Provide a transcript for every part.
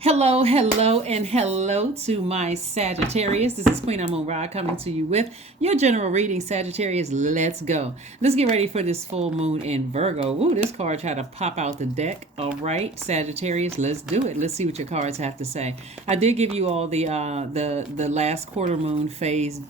Hello, hello, and hello to my Sagittarius. This is Queen Amun Ra coming to you with your general reading. Sagittarius, let's go. Let's get ready for this full moon in Virgo. Ooh, this card tried to pop out the deck. All right, Sagittarius, let's do it. Let's see what your cards have to say. I did give you all the last quarter moon phase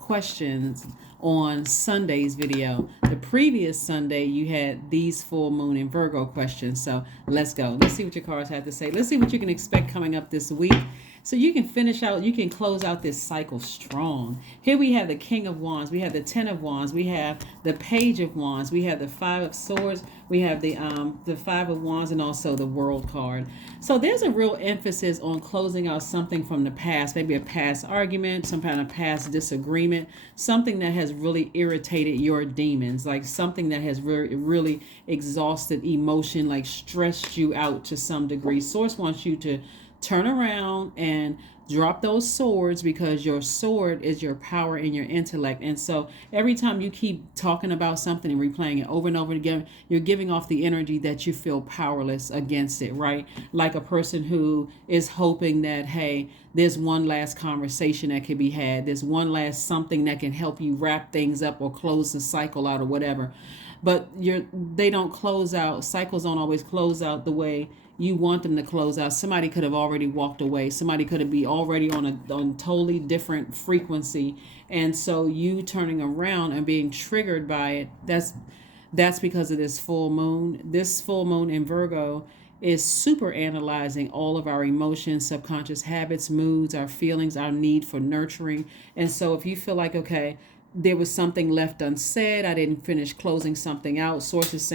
questions on Sunday's video. The previous Sunday, you had these full moon and Virgo questions. So let's go. Let's see what your cards have to say. Let's see what you can expect coming up this week. So you can finish out, you can close out this cycle strong. Here we have the King of Wands, we have the Ten of Wands, we have the Page of Wands, we have the Five of Swords, we have the Five of Wands, and also the World card. So there's a real emphasis on closing out something from the past, maybe a past argument, some kind of past disagreement, something that has really irritated your demons, like something that has really exhausted emotion, like stressed you out to some degree. Source wants you to turn around and drop those swords, because your sword is your power and your intellect. And so every time you keep talking about something and replaying it over and over again, you're giving off the energy that you feel powerless against it, right? Like a person who is hoping that, hey, there's one last conversation that can be had, there's one last something that can help you wrap things up or close the cycle out or whatever. But they don't close out, cycles don't always close out the way you want them to close out. Somebody could have already walked away. Somebody could have been already on a totally different frequency. And so you turning around and being triggered by it, that's because of this full moon. This full moon in Virgo is super analyzing all of our emotions, subconscious habits, moods, our feelings, our need for nurturing. And so if you feel like, okay, there was something left unsaid, I didn't finish closing something out, source is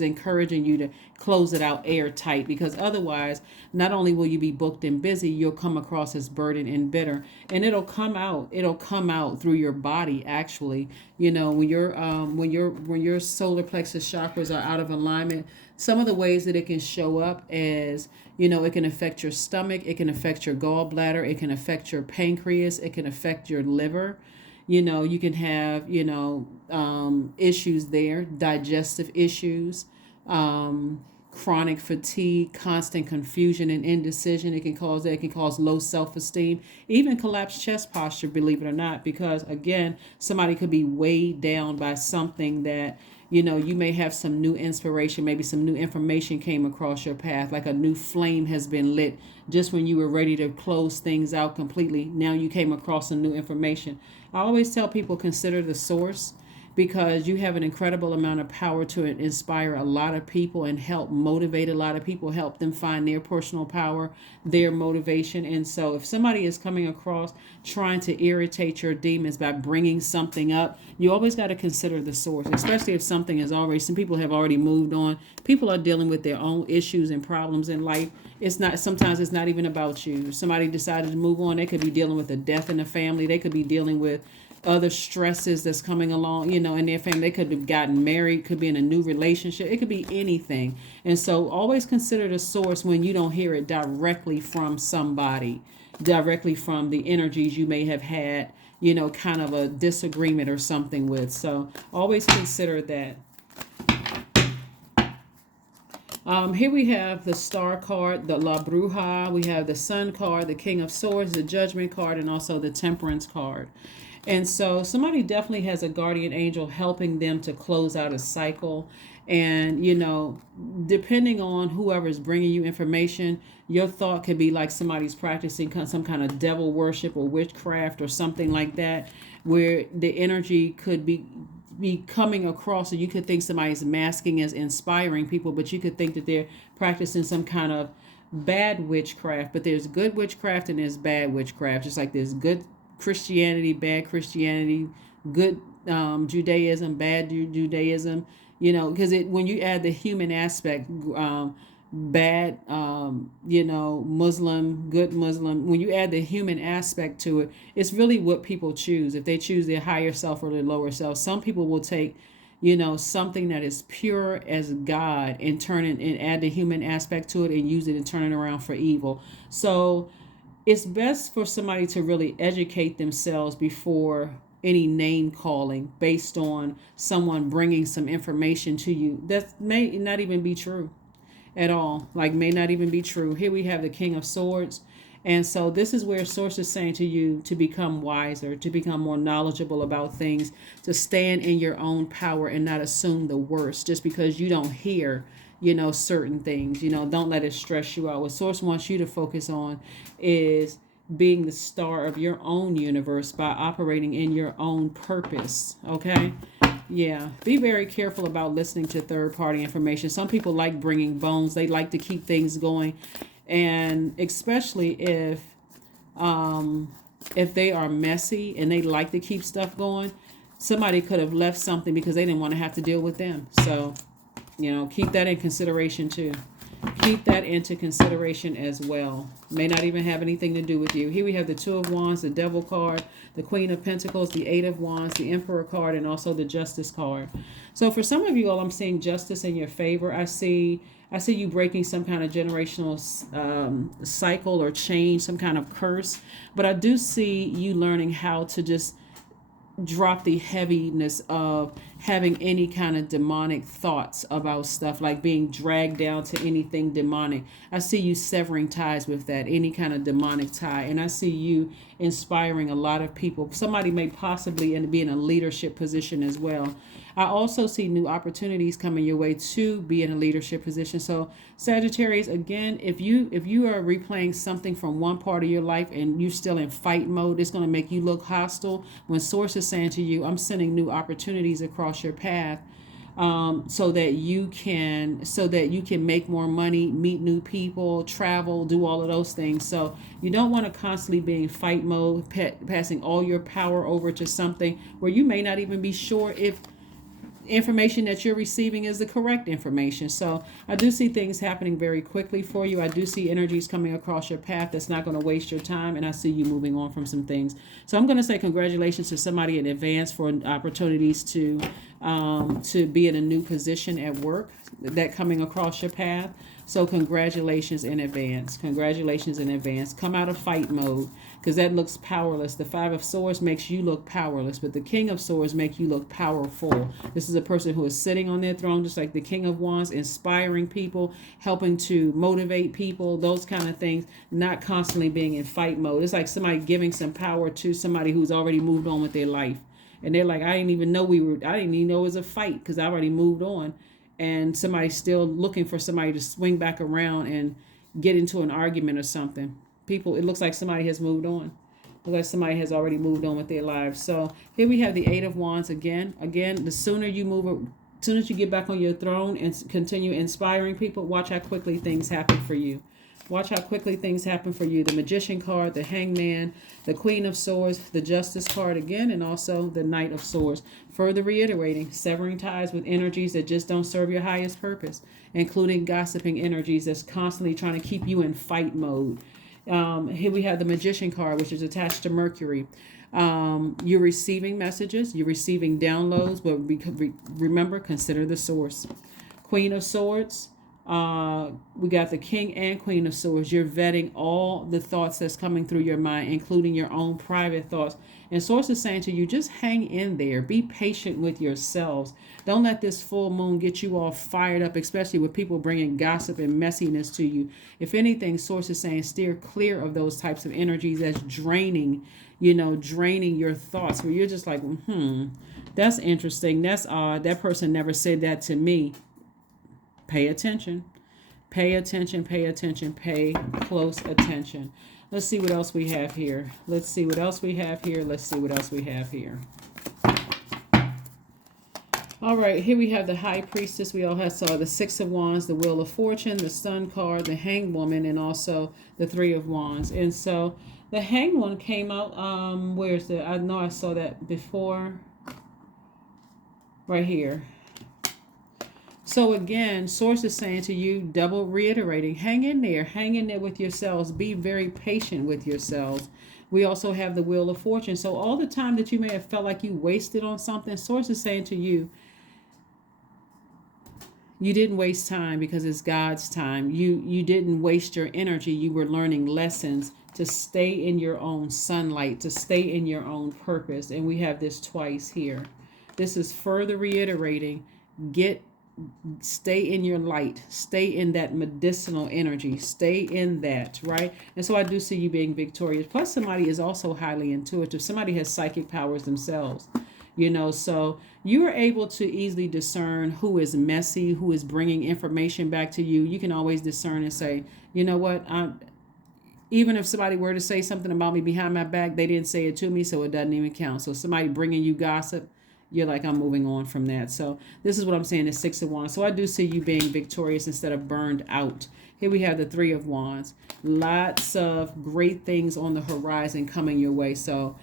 encouraging you to close it out airtight, because otherwise not only will you be booked and busy, you'll come across as burdened and bitter, and it'll come out through your body. Actually, when your solar plexus chakras are out of alignment, some of the ways that it can show up is, it can affect your stomach, it can affect your gallbladder, it can affect your pancreas, it can affect your liver. You can have, issues there, digestive issues, chronic fatigue, constant confusion and indecision. It can cause low self-esteem, even collapsed chest posture, believe it or not, because again, somebody could be weighed down by something that, you may have some new inspiration, maybe some new information came across your path, like a new flame has been lit just when you were ready to close things out completely. Now you came across some new information. I always tell people, consider the source, because you have an incredible amount of power to inspire a lot of people and help motivate a lot of people, help them find their personal power, their motivation. And so if somebody is coming across trying to irritate your demons by bringing something up, you always got to consider the source, especially if something is already, some people have already moved on. People are dealing with their own issues and problems in life. Sometimes it's not even about you. If somebody decided to move on, they could be dealing with a death in the family. They could be dealing with other stresses that's coming along, in their family. They could have gotten married, could be in a new relationship. It could be anything. And so always consider the source when you don't hear it directly from somebody, directly from the energies you may have had, kind of a disagreement or something with. So always consider that. Here we have the Star card, the La Bruja. We have the Sun card, the King of Swords, the Judgment card, and also the Temperance card. And so somebody definitely has a guardian angel helping them to close out a cycle. And, depending on whoever's bringing you information, your thought could be like somebody's practicing some kind of devil worship or witchcraft or something like that, where the energy could be coming across, and you could think somebody's masking as inspiring people, but you could think that they're practicing some kind of bad witchcraft. But there's good witchcraft and there's bad witchcraft, just like there's good Christianity, bad Christianity, good Judaism, bad Judaism. Because when you add the human aspect, bad, Muslim, good Muslim, when you add the human aspect to it, it's really what people choose. If they choose their higher self or their lower self, some people will take, something that is pure as God and turn it and add the human aspect to it and use it and turn it around for evil. So it's best for somebody to really educate themselves before any name calling based on someone bringing some information to you that may not even be true. at all. Like may not even be true. Here we have the King of Swords. And so this is where Source is saying to you to become wiser, to become more knowledgeable about things, to stand in your own power and not assume the worst just because you don't hear, certain things. Don't let it stress you out. What Source wants you to focus on is being the star of your own universe by operating in your own purpose. Okay? Yeah, be very careful about listening to third party information. Some people like bringing bones, they like to keep things going. And especially if they are messy and they like to keep stuff going, somebody could have left something because they didn't want to have to deal with them. So, keep that in consideration too. Keep that into consideration as well. May not even have anything to do with you. Here we have the Two of Wands, the Devil card, the Queen of Pentacles, the Eight of Wands, the Emperor card, and also the Justice card. So for some of you all, I'm seeing justice in your favor. I see you breaking some kind of generational cycle or change, some kind of curse. But I do see you learning how to just drop the heaviness of having any kind of demonic thoughts about stuff, like being dragged down to anything demonic. I see you severing ties with that, any kind of demonic tie. And I see you inspiring a lot of people. Somebody may possibly be in a leadership position as well. I also see new opportunities coming your way to be in a leadership position. So Sagittarius, again, if you are replaying something from one part of your life and you're still in fight mode, it's going to make you look hostile. When Source is saying to you, I'm sending new opportunities across your path, so that you can make more money, meet new people, travel, do all of those things. So you don't want to constantly be in fight mode, passing all your power over to something where you may not even be sure if information that you're receiving is the correct information. So I do see things happening very quickly for you. I do see energies coming across your path that's not going to waste your time, and I see you moving on from some things. So I'm going to say congratulations to somebody in advance for opportunities to be in a new position at work that coming across your path. So congratulations in advance. Congratulations in advance. Come out of fight mode, because that looks powerless. The Five of Swords makes you look powerless, but the King of Swords make you look powerful. This is a person who is sitting on their throne, just like the King of Wands, inspiring people, helping to motivate people, those kind of things, not constantly being in fight mode. It's like somebody giving some power to somebody who's already moved on with their life. And they're like, I didn't even know it was a fight because I already moved on. And somebody's still looking for somebody to swing back around and get into an argument or something. People, it looks like somebody has moved on. It looks like somebody has already moved on with their lives. So here we have the Eight of Wands again. Again, the sooner you move, as soon as you get back on your throne and continue inspiring people, watch how quickly things happen for you. Watch how quickly things happen for you. The Magician card, the Hangman, the Queen of Swords, the Justice card again, and also the Knight of Swords. Further reiterating, severing ties with energies that just don't serve your highest purpose, including gossiping energies that's constantly trying to keep you in fight mode. Here we have the Magician card, which is attached to Mercury. You're receiving messages, you're receiving downloads, but remember, consider the source. Queen of Swords. We got the King and Queen of Swords. You're vetting all the thoughts that's coming through your mind, including your own private thoughts. And Source is saying to you, just hang in there. Be patient with yourselves. Don't let this full moon get you all fired up, especially with people bringing gossip and messiness to you. If anything, Source is saying steer clear of those types of energies that's draining your thoughts, where you're just like, that's interesting. That's odd. That person never said that to me. Pay attention. Pay attention, pay attention, pay close attention. Let's see what else we have here. Let's see what else we have here. Let's see what else we have here. All right, here we have the High Priestess. We all saw the Six of Wands, the Wheel of Fortune, the Sun card, the Hanged Woman, and also the Three of Wands. And so the Hanged One came out, where's the, I know I saw that before. Right here. So again, Source is saying to you, double reiterating, hang in there with yourselves. Be very patient with yourselves. We also have the Wheel of Fortune. So all the time that you may have felt like you wasted on something, Source is saying to you, you didn't waste time because it's God's time. You didn't waste your energy. You were learning lessons to stay in your own sunlight, to stay in your own purpose. And we have this twice here. This is further reiterating, get stay in your light, stay in that medicinal energy, stay in that, right? And so I do see you being victorious. Plus somebody is also highly intuitive. Somebody has psychic powers themselves, so you are able to easily discern who is messy, who is bringing information back to you. You can always discern and say, you know what, even if somebody were to say something about me behind my back, they didn't say it to me, so it doesn't even count. So somebody bringing you gossip, you're like, I'm moving on from that. So this is what I'm saying, the Six of Wands. So I do see you being victorious instead of burned out. Here we have the Three of Wands. Lots of great things on the horizon coming your way. So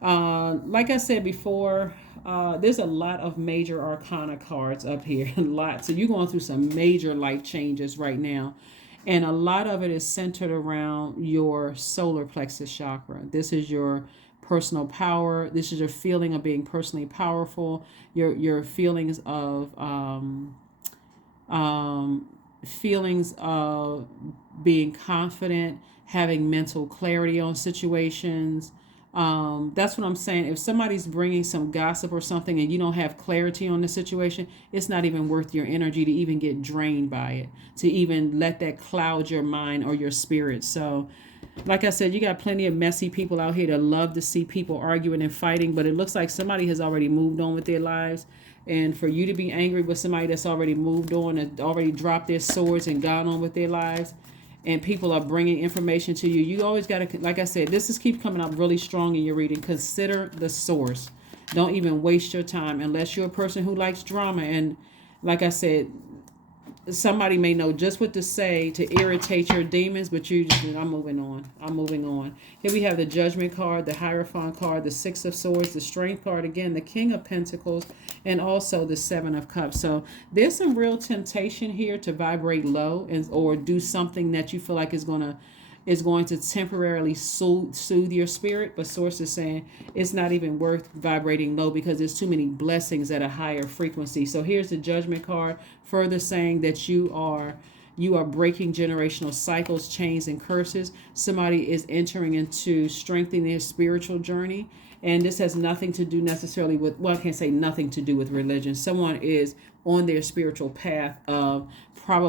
like I said before, there's a lot of major arcana cards up here. A lot. So you're going through some major life changes right now. And a lot of it is centered around your solar plexus chakra. This is your personal power. This is your feeling of being personally powerful. Your feelings of feelings of being confident, having mental clarity on situations. That's what I'm saying. If somebody's bringing some gossip or something and you don't have clarity on the situation, it's not even worth your energy to even get drained by it, to even let that cloud your mind or your spirit. So, like I said, you got plenty of messy people out here that love to see people arguing and fighting, but it looks like somebody has already moved on with their lives. And for you to be angry with somebody that's already moved on and already dropped their swords and gone on with their lives, and people are bringing information to you, you always got to, like I said, this is keep coming up really strong in your reading. Consider the source. Don't even waste your time unless you're a person who likes drama. And like I said, somebody may know just what to say to irritate your demons, but you just, I'm moving on. I'm moving on. Here we have the Judgment card, the Hierophant card, the Six of Swords, the Strength card again, the King of Pentacles, and also the Seven of Cups. So there's some real temptation here to vibrate low or do something that you feel like is going to temporarily soothe your spirit, but source is saying it's not even worth vibrating low because there's too many blessings at a higher frequency. So here's the Judgment card, further saying that you are breaking generational cycles, chains, and curses. Somebody is entering into strengthening their spiritual journey. And this has nothing to do necessarily with, well, I can't say nothing to do with religion. Someone is on their spiritual path of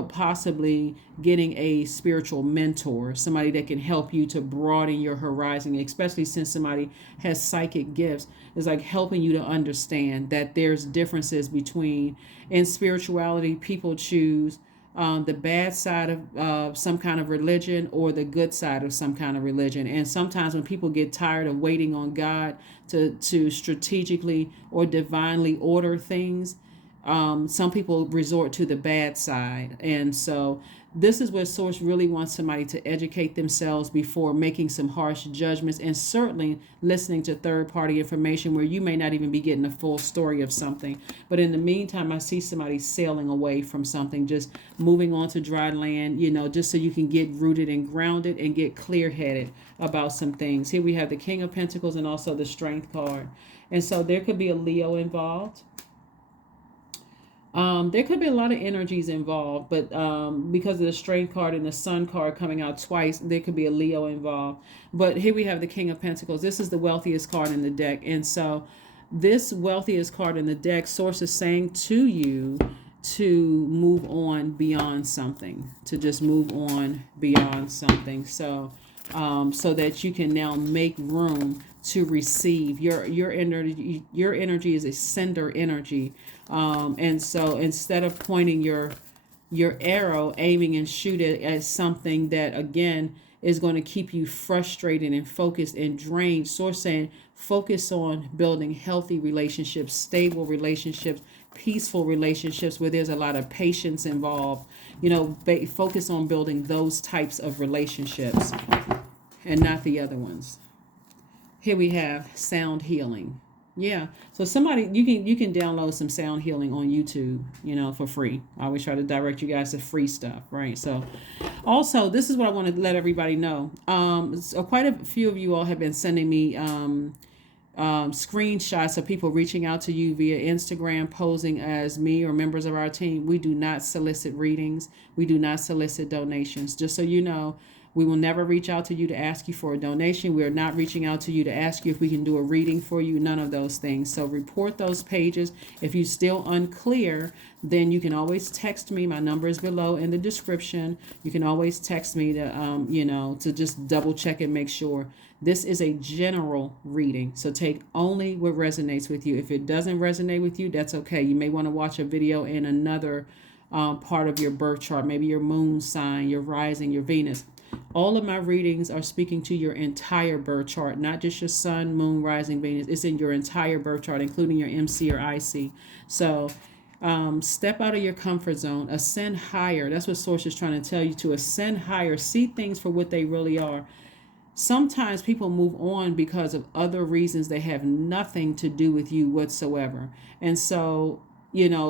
possibly getting a spiritual mentor, somebody that can help you to broaden your horizon, especially since somebody has psychic gifts. It's like helping you to understand that there's differences between, in spirituality, people choose the bad side of some kind of religion or the good side of some kind of religion. And sometimes when people get tired of waiting on God to strategically or divinely order things, some people resort to the bad side. And so this is where Source really wants somebody to educate themselves before making some harsh judgments, and certainly listening to third-party information where you may not even be getting the full story of something. But in the meantime, I see somebody sailing away from something, just moving on to dry land, just so you can get rooted and grounded and get clear-headed about some things. Here we have the King of Pentacles and also the Strength card. And so there could be a Leo involved. There could be a lot of energies involved, but because of the Strength card and the Sun card coming out twice, there could be a Leo involved. But here we have the King of Pentacles. This is the wealthiest card in the deck. And so this wealthiest card in the deck, Source is saying to you to move on beyond something, to just move on beyond something. So that you can now make room to receive. Your energy is a sender energy. And so instead of pointing your arrow, aiming and shoot it at something that again is going to keep you frustrated and focused and drained, Source saying focus on building healthy relationships, stable relationships, peaceful relationships where there's a lot of patience involved. Focus on building those types of relationships and not the other ones. Here we have sound healing. Yeah. So somebody, you can download some sound healing on YouTube, for free. I always try to direct you guys to free stuff, right? So also, this is what I want to let everybody know. So quite a few of you all have been sending me screenshots of people reaching out to you via Instagram, posing as me or members of our team. We do not solicit readings. We do not solicit donations. Just so you know, We will never reach out to you to ask you for a donation. We are not reaching out to you to ask you if we can do a reading for you. None of those things. So report those pages. If you're still unclear, then you can always text me. My number is below in the description. You can always text me to, to just double check and make sure. This is a general reading. So take only what resonates with you. If it doesn't resonate with you, that's okay. You may want to watch a video in another part of your birth chart, maybe your moon sign, your rising, your Venus. All of my readings are speaking to your entire birth chart, not just your sun, moon, rising, Venus. It's in your entire birth chart, including your MC or IC. So step out of your comfort zone, ascend higher. That's what Source is trying to tell you, to ascend higher, see things for what they really are. Sometimes people move on because of other reasons that have nothing to do with you whatsoever. And so,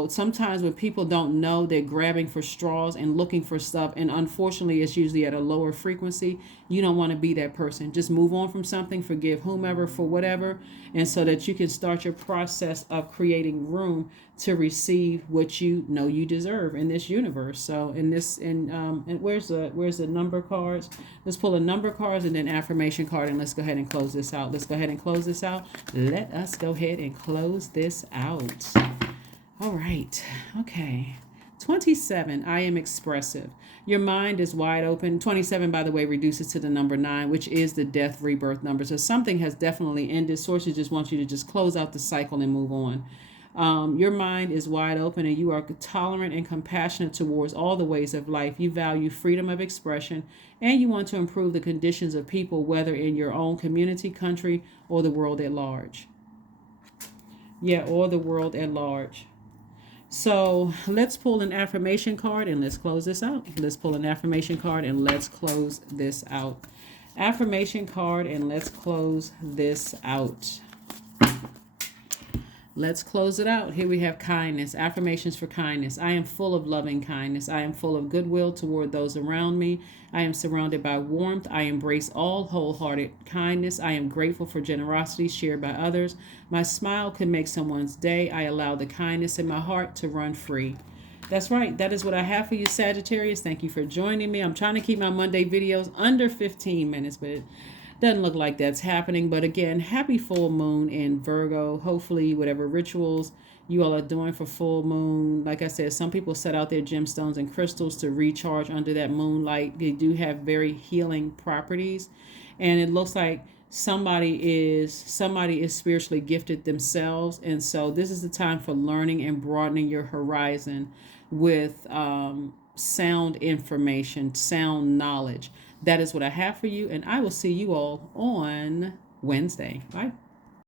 sometimes when people don't know, they're grabbing for straws and looking for stuff. And unfortunately, it's usually at a lower frequency. You don't want to be that person. Just move on from something, forgive whomever for whatever. And so that you can start your process of creating room to receive what you know you deserve in this universe. So and where's the number cards? Let's pull a number cards and then affirmation card, and let's go ahead and close this out. Let us go ahead and close this out. All right. Okay. 27. I am expressive. Your mind is wide open. 27, by the way, reduces to the number 9, which is the death rebirth number. So something has definitely ended. Sources just want you to just close out the cycle and move on. Your mind is wide open, and you are tolerant and compassionate towards all the ways of life. You value freedom of expression, and you want to improve the conditions of people, whether in your own community, country, or the world at large. Or the world at large. So let's pull an affirmation card and let's close this out. Affirmation card and let's close this out. Let's close it out. Here we have kindness. Affirmations for kindness. I am full of loving kindness. I am full of goodwill toward those around me. I am surrounded by warmth. I embrace all wholehearted kindness. I am grateful for generosity shared by others. My smile can make someone's day. I allow the kindness in my heart to run free. That's right. That is what I have for you, Sagittarius. Thank you for joining me. I'm trying to keep my Monday videos under 15 minutes, but it doesn't look like that's happening. But again, happy full moon in Virgo. Hopefully, whatever rituals you all are doing for full moon. Like I said, some people set out their gemstones and crystals to recharge under that moonlight. They do have very healing properties. And it looks like somebody is spiritually gifted themselves. And so this is the time for learning and broadening your horizon with sound information, sound knowledge. That is what I have for you, and I will see you all on Wednesday. Bye.